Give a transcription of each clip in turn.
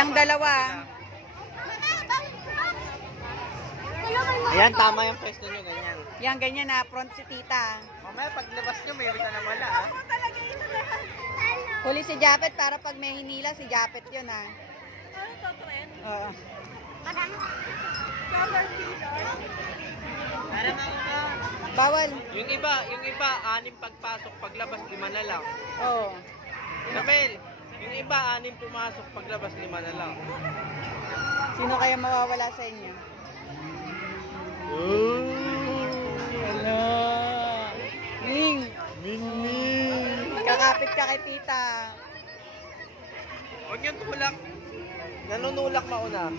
Yang dalawa. Ayan, tama yung pwesto nyo, ganyan. Yang ganyan na, front si tita. Mamaya paglabas nyo, may ka na wala. Huli si Japet para pag may hinila, si Japet yun ah. Ano to, friend? Oo. Color picture. Para mga Bawal. yung iba, 6 pagpasok, paglabas 5 na lang. Oo. Namel, yung iba, 6 pumasok, paglabas 5 na lang. Sino kaya mawawala sa inyo? Hello. Ming. Ming. Kakapit ka kay tita. Huwag yung tulak. Nanunulak mauna.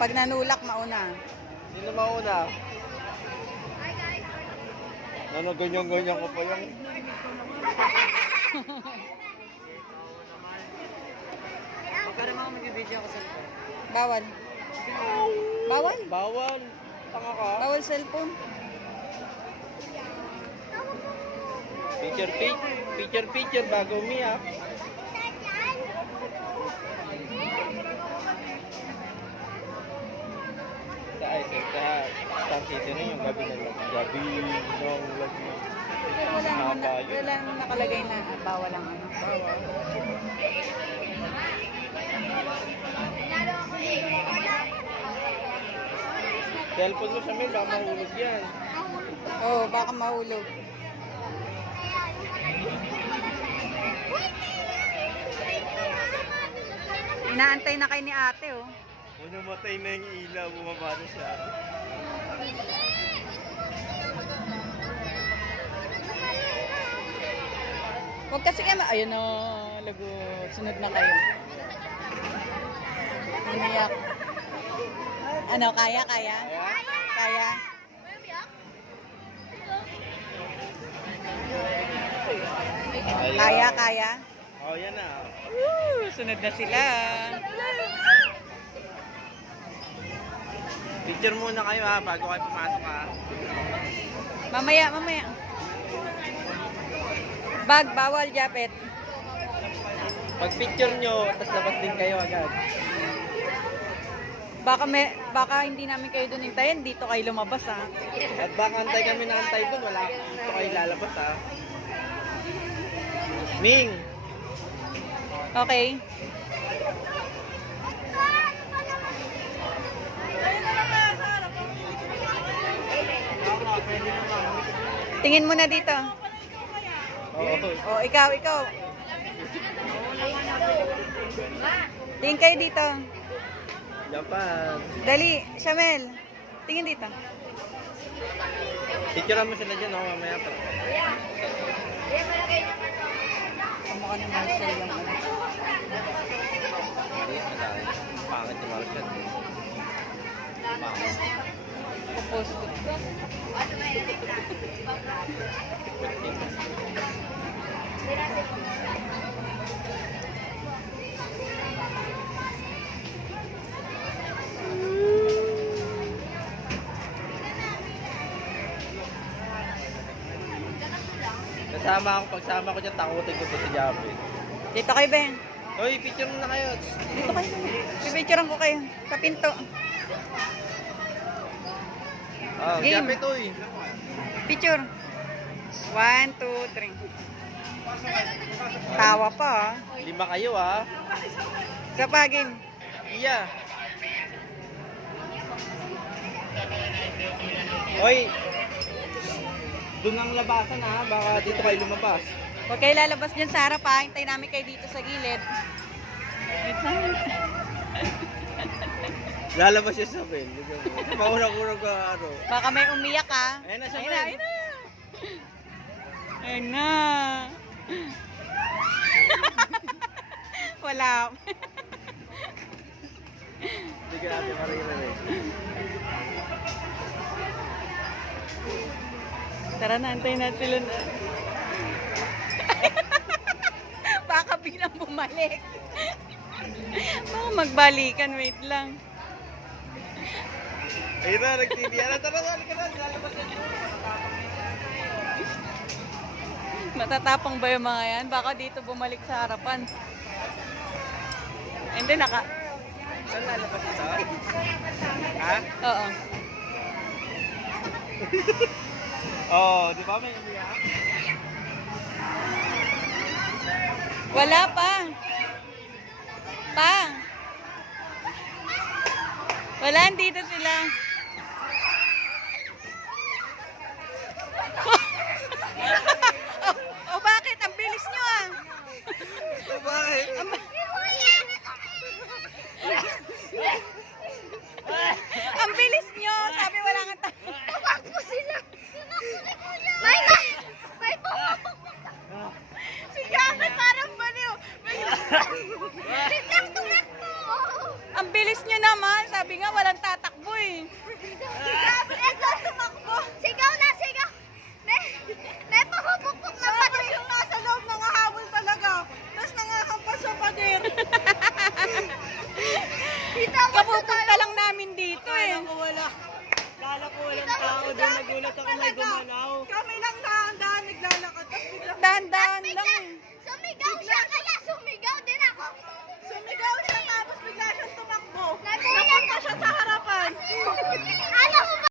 Pag nanulak, mauna. Sino mauna? Ano, ganyan-ganyan ko pa yung... Magkano mga mag-video ko sa phone? Bawal. Bawal? Bawal. Tanga ka. Bawal cellphone. Picture bago umiyak. Star City na yung gabi ng gabi ng lagi. Pero wala naman nakalagay na bawal ang ano. Bawal. Cellphone mo sa mail, baka mahulog yan. Oo, baka mahulog. Inaantay na kay ni ate oh. Namatay na yung ilaw, bumaba na siya. Huwag kasi ayun o, lagot. Sunod na kayo. Umiyak. Ano, kaya? Kaya? Kaya? Oh, yan na. Woo! Sunod na sila. Picture muna kayo ha, bago kayo pumasok ha. Mamaya. Bag, bawal, Japet. Pag picture nyo, tapos labas din kayo agad. Baka hindi namin kayo doon hintayin, dito kayo lumabas ha. At baka antay kami na antay doon, wala dito kayo lalabas ha. Ming! Okay. Tingin mo na dito. Oo. Oh, ikaw. Tingin kayo dito. Japan. Dali, Shamel. Tingin dito. Picturean mo sila dyan, oh, mamaya pa. Kamukha ni Marcel yung ano. Hindi, madami. Pangit yung Marcel. Pangit. Popost ko. Pagsama ko dyan, takutin ko to si Javi. Dito kayo, Ben. Hoy, picture muna kayo. Dito kayo. Pipicturean ko kayo. Sa pinto. Oh, Game. Javi to eh. Picture. 1, 2, 3. Tawa pa ah. 5 kayo ha. Sa pagin. Iya. Hoy. Doon ang labasan ha, baka dito kayo lumabas. Huwag kayo lalabas dyan sa harap ha. Hintay namin kayo dito sa gilid. Wait lang. Lalabas siya sa pen. Maurang-urang ka ano. Baka may umiyak ha. Ayun na siya, Ayun na, Ben. ayun na. Ayun na. Wala. Hindi ka natin maririnig. Tara na, antayin natin sila na. Baka biglang bumalik. Baka magbalikan, wait lang. Ayun na, nag-TV. Tara, halika na. Lalabas na dito. Matatapang ba yung mga yan? Baka dito bumalik sa harapan. Ayun Hindi, naka... Saan lalabas ito? Ha? Oo. Oo, di ba may umiyak? Wala pa. Pa. Wala, dito sila. O bakit? Ang bilis nyo ah. Bakit? Ang bilis nyo. Sabi wala nga tayo. Tumakbo sila. May na! May pumapok! Si Jacket parang baliw. Biglang tumakbo! Ang bilis nyo naman. Sabi nga walang tatakbo eh. Grabe, ito tumakbo. Sigaw na, sigaw. May pumapukpok na pati. Yung nasa loob nangahabol talaga. Tapos nangahampas sa pader. Kapupunta lang namin dito eh. Kala ko walang tao doon, nagulat ako may gumanaw. Kami lang dahan-dahan naglalakad. Tapos biglang Dahan-dahan lang eh. sumigaw siya kaya